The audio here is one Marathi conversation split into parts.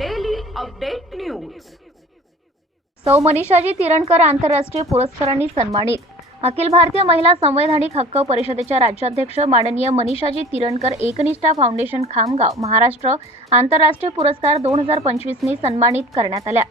अपडेट न्यूज सौ मनीषाजी तिरणकर आंतरराष्ट्रीय पुरस्कारांनी सन्मानित. अखिल भारतीय महिला संवैधानिक हक्क परिषदेच्या राज्याध्यक्ष माननीय मनीषाजी तिरणकर एकनिष्ठा फाउंडेशन खामगाव महाराष्ट्र आंतरराष्ट्रीय पुरस्कार दोन हजार पंचवीसनी सन्मानित करण्यात आल्या.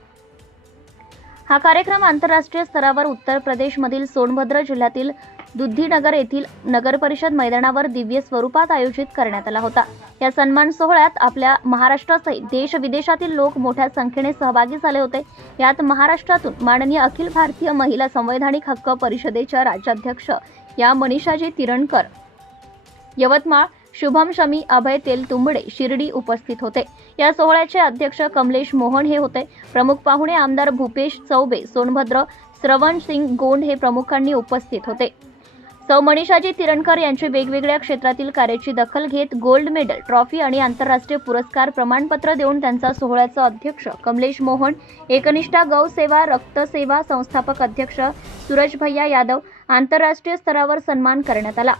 हा कार्यक्रम आंतरराष्ट्रीय स्तरावर उत्तर प्रदेशमधील सोनभद्र जिल्ह्यातील दुद्धीनगर येथील नगरपरिषद मैदानावर दिव्य स्वरूपात आयोजित करण्यात आला होता. या सन्मान सोहळ्यात आपल्या महाराष्ट्रासहित देश विदेशातील लोक मोठ्या संख्येने सहभागी झाले होते. यात महाराष्ट्रातून माननीय अखिल भारतीय महिला संवैधानिक हक्क परिषदेच्या राज्याध्यक्ष या मनीषाजी तिरणकर यवतमाळ शुभम शमी अभय तेलतुंबडे शिर्डी उपस्थित होते. या सोहळ्याचे अध्यक्ष कमलेश मोहन हे होते. प्रमुख पाहुणे आमदार भूपेश चौबे सोनभद्र श्रवण सिंग गोंड हे प्रमुखांनी उपस्थित होते. सौ मनीषाजी तिरणकर यांची वेगवेगळ्या क्षेत्रातील कार्याची दखल घेत गोल्ड मेडल ट्रॉफी आणि आंतरराष्ट्रीय पुरस्कार प्रमाणपत्र देऊन त्यांचा सोहळ्याचा अध्यक्ष कमलेश मोहन एकनिष्ठा गौ सेवा रक्तसेवा संस्थापक अध्यक्ष सूरज भैया यादव आंतरराष्ट्रीय स्तरावर सन्मान करण्यात आला.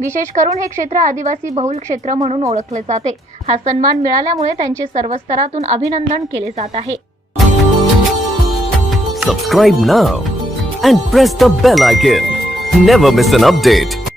विशेष करून हे क्षेत्र आदिवासी बहुल क्षेत्र म्हणून ओळखले जाते. हा सन्मान मिळाल्यामुळे त्यांचे सर्व स्तरातून अभिनंदन केले जात आहे. Subscribe now and press the bell icon never miss an update